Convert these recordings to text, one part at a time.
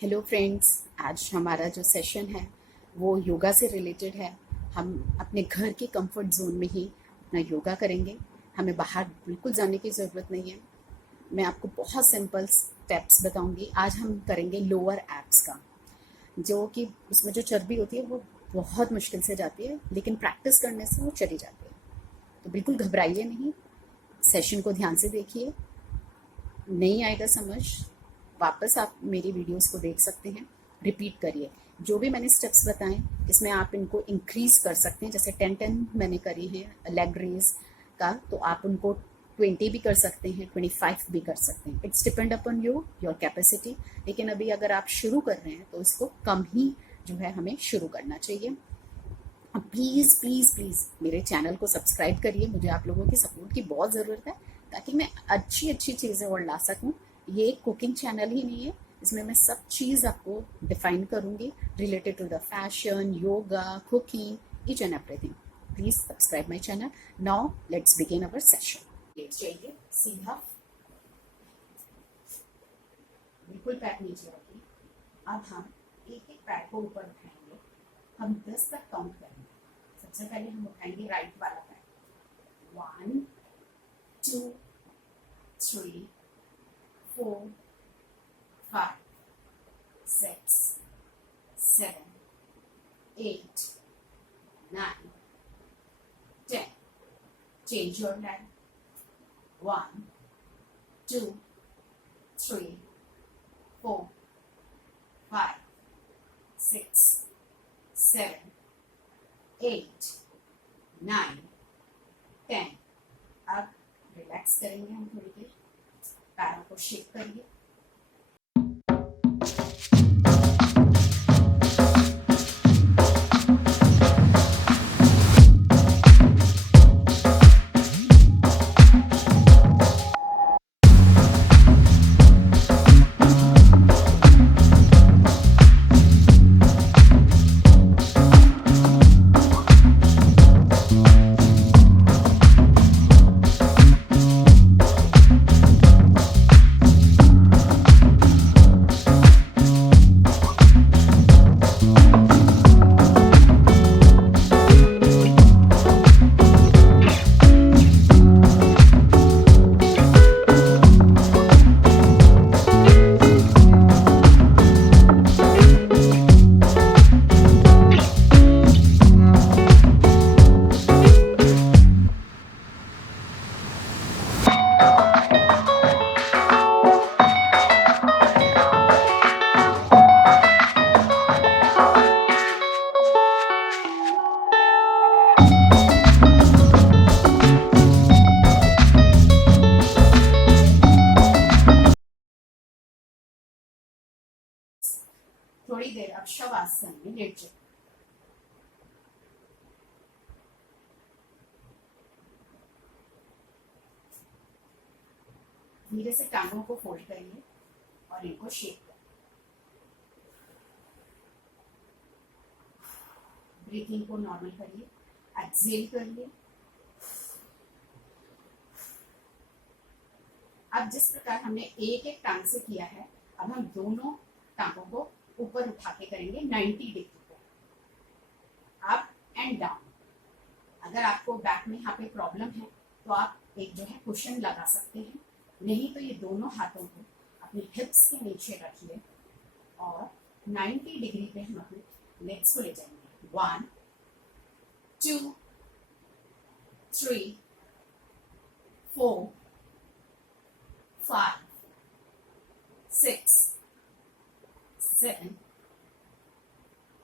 Hello friends, आज हमारा जो सेशन है वो योगा से रिलेटेड है। हम अपने घर के कंफर्ट जोन में ही अपना योगा करेंगे। हमें बाहर बिल्कुल जाने की ज़रूरत नहीं है। मैं आपको बहुत सिंपल स्टेप्स बताऊंगी। आज हम करेंगे लोअर एब्स का, जो कि उसमें जो चर्बी होती है वो बहुत मुश्किल से जाती है, लेकिन प्रैक्टिस करने से वो चली जाती है। तो बिल्कुल घबराइए नहीं, सेशन को ध्यान से देखिए। नहीं आएगा समझ, वापस आप मेरी वीडियोस को देख सकते हैं, रिपीट करिए। जो भी मैंने स्टेप्स बताएं इसमें आप इनको इंक्रीज कर सकते हैं। जैसे 10 मैंने करी है लेग रेज का, तो आप उनको 20 भी कर सकते हैं, 25 भी कर सकते हैं। It's depend upon you, your capacity. लेकिन अभी अगर आप शुरू कर रहे हैं तो इसको कम ही जो है हमें शुरू करना चाहिए। प्लीज़ प्लीज़ प्लीज़ मेरे चैनल को सब्सक्राइब करिए। मुझे आप लोगों की सपोर्ट की बहुत ज़रूरत है, ताकि मैं अच्छी अच्छी चीज़ें और ला सकूं। ये एक कुकिंग चैनल ही नहीं है, इसमें मैं सब चीज़ आपको डिफाइन करूंगी related to the fashion, yoga, cooking, each and everything. Please subscribe my channel. Now let's begin our session. लेट जाइए सीधा, बिल्कुल पैर नीचे रखिए। अब हम एक एक पैर को ऊपर उठाएंगे। हम 10 तक काउंट करेंगे। सबसे पहले हम उठाएंगे राइट वाला पैर। 1 2 3 4 5 6 7 8 9 10। Change your leg. 1 2 3 4 5 6 7 8 9 10। अब रिलैक्स करेंगे हम थोड़ी देर, पैरों को शेक करिए। थोड़ी देर अब शवासन में लेट जाए। धीरे से टांगों को फोल्ड करिए और इनको शेक करिए। ब्रीथिंग को नॉर्मल करिए, एक्सहेल करिए। अब जिस प्रकार हमने एक एक टांग से किया है, अब हम दोनों टांगों को ऊपर उठा के करेंगे 90 डिग्री पे, अप एंड डाउन। अगर आपको बैक में यहाँ पे प्रॉब्लम है तो आप एक जो है कुशन लगा सकते हैं, नहीं तो ये दोनों हाथों को अपने हिप्स के नीचे रखिए और 90 डिग्री पे हम अपने लेग्स को ले जाएंगे। 1 2 3 4 5 6 7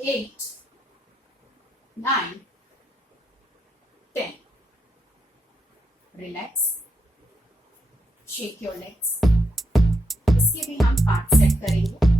8 9 10। Relax, shake your legs. इसके भी हम 5 सेट करेंगे।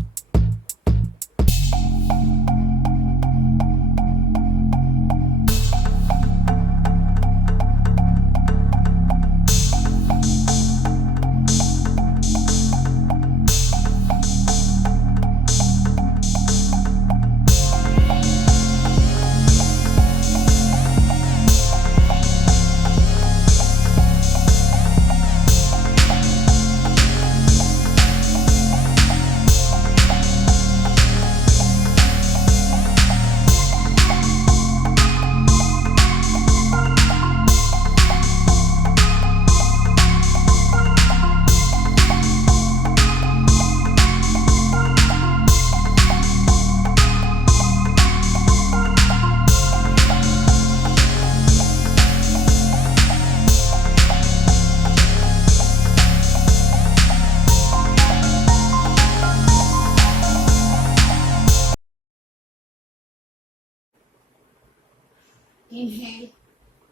Inhale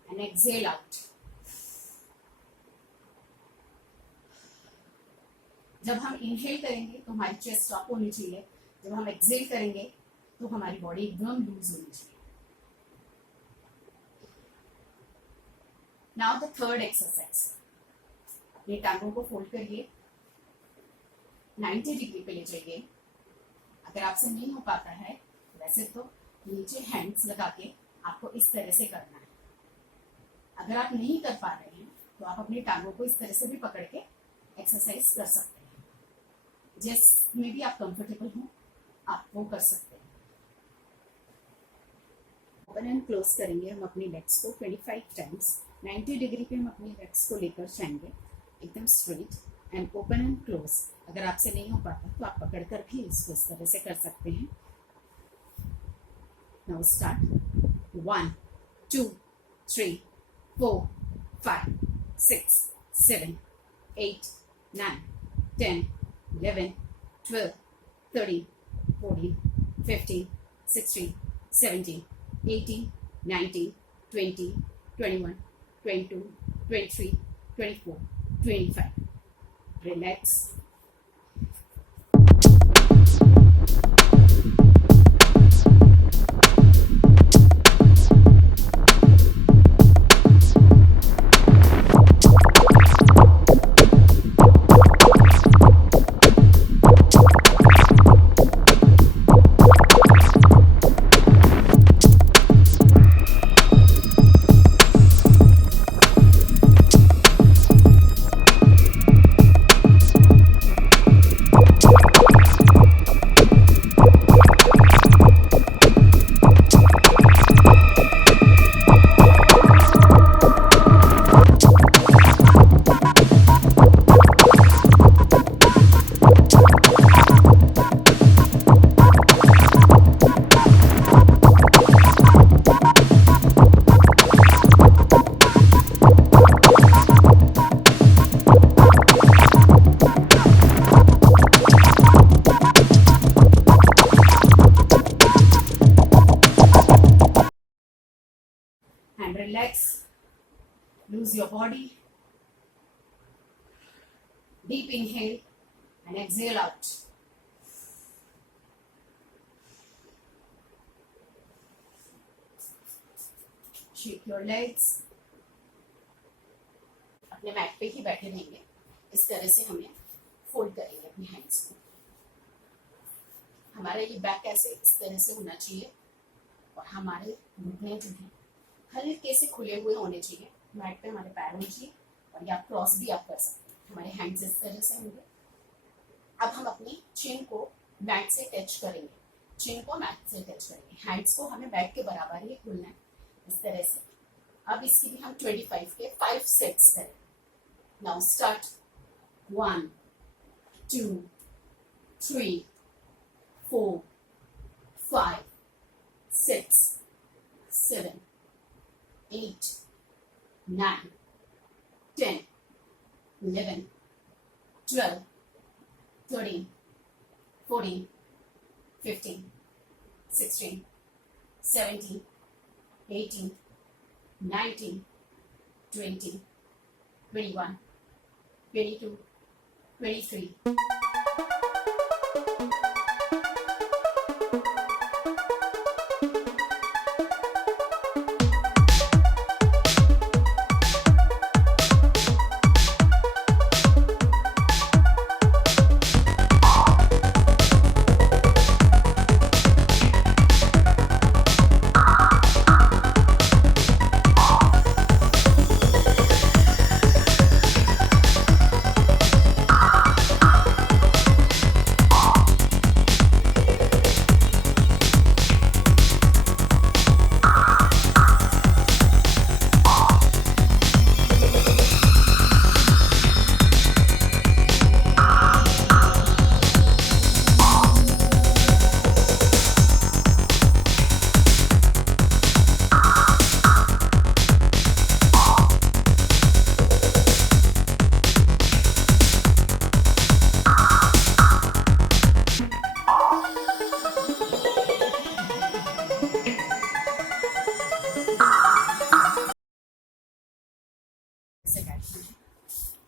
and exhale out. जब हम इनहेल करेंगे तो हमारी चेस्ट स्टॉप होनी चाहिए. जब हम एक्सहेल करेंगे तो हमारी बॉडी एकदम लूज होनी चाहिए. Now the third exercise. अपने टांगों को फोल्ड करिए, 90 डिग्री पे ले जाइए. अगर आपसे नहीं हो पाता है वैसे तो नीचे हैंड्स लगा के आपको इस तरह से करना है. अगर आप नहीं कर पा रहे हैं तो आप अपनी टांगों को इस तरह से भी पकड़ के एक्सरसाइज कर सकते हैं. जिसमें भी आप कंफर्टेबल हो आप वो कर सकते हैं. ओपन एंड क्लोज करेंगे हम अपनी लेग्स को 25 टाइम्स. 90 डिग्री पे हम अपनी लेग्स को लेकर जाएंगे एकदम straight and open and close. अगर आपसे नहीं हो पाता तो आप पकड़ कर भी इसको इस तरह से कर सकते हैं. Now start. 1 2 3 4 5 6 7 8 9 10 11 12 13 14 15 16 17 18 19 20 21 22 23 24 25. Relax. And relax. Lose your body. Deep inhale and exhale out. Shake your legs. अपने मैट पे ही बैठे रहेंगे. इस तरह से हमें फोल्ड करेंगे अपने हैंड्स को. हमारा ये बैक ऐसे इस तरह से होना चाहिए और हमारे घुटने जो हैं हल्के से खुले हुए होने चाहिए. मैट पे हमारे पैर होने चाहिए और या क्रॉस भी आप कर सकते हैं. हमारे हैंड्स इस तरह से होंगे. अब हम अपनी चिन को मैट से टच करेंगे. चिन को मैट से टच करेंगे. हैंड्स को हमें बैक के बराबर ही खोलना है इस तरह से. अब इसकी भी हम 25 के 5 सेट्स करें. Now start. 1 2 3 4 5 6 7 8 9 10 11 12 13 14 15 16 17 18 19 20 21 22 23.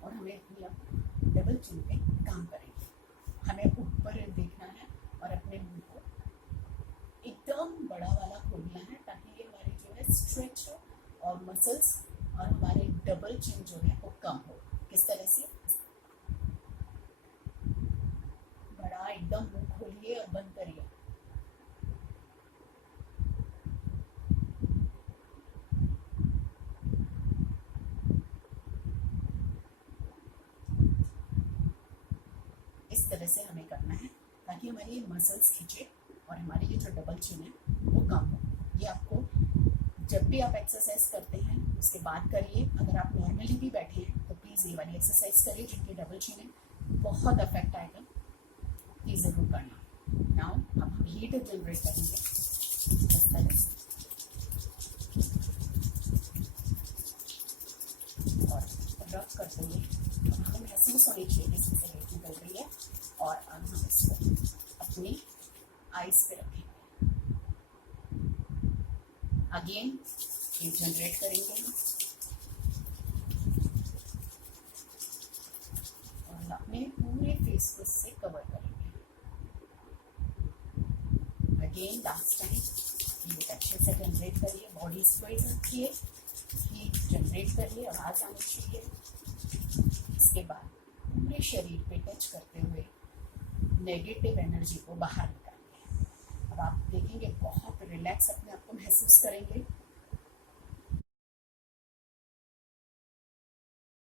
और हमें अपनी अब डबल चिन पे काम करेंगे। हमें ऊपर देखना है और अपने मुंह को एकदम बड़ा वाला खोलना है ताकि ये हमारी जो है स्ट्रेच हो और मसल्स और हमारे डबल चिन जो है वो कम हो। किस तरह से? बड़ा एकदम मुंह खोलिए और बंद करिए। इस तरह से हमें करना है ताकि हमारी ये मसल्स खींचे और हमारी ये जो डबल चिन है वो कम हो। ये आपको जब भी आप एक्सरसाइज करते हैं उसके बाद करिए। अगर आप नॉर्मली भी बैठे हैं तो प्लीज़ ये वाली एक्सरसाइज करिए जिनकी डबल चिन है, बहुत अफेक्ट आएगा। प्लीज़ ज़रूर करना। नाउ हम हीट जनरेट करेंगे इस तरह से और रब करते हुए हमें महसूस होनी चाहिए कि इसमें से हीट निकल रही है। और अब हम इसको अपनी आइज पे रखेंगे। अगेन हीट जनरेट करेंगे हम और अपने पूरे फेस को इससे कवर करेंगे। अगेन लास्ट टाइम हीट अच्छे से जनरेट करिए, बॉडी स्ट्रेट रखिए, हीट जनरेट करिए, आवाज़ आनी चाहिए। इसके बाद पूरे शरीर पे टच करते हुए नेगेटिव एनर्जी को बाहर निकालिए। अब आप देखेंगे बहुत रिलैक्स अपने आप को महसूस करेंगे।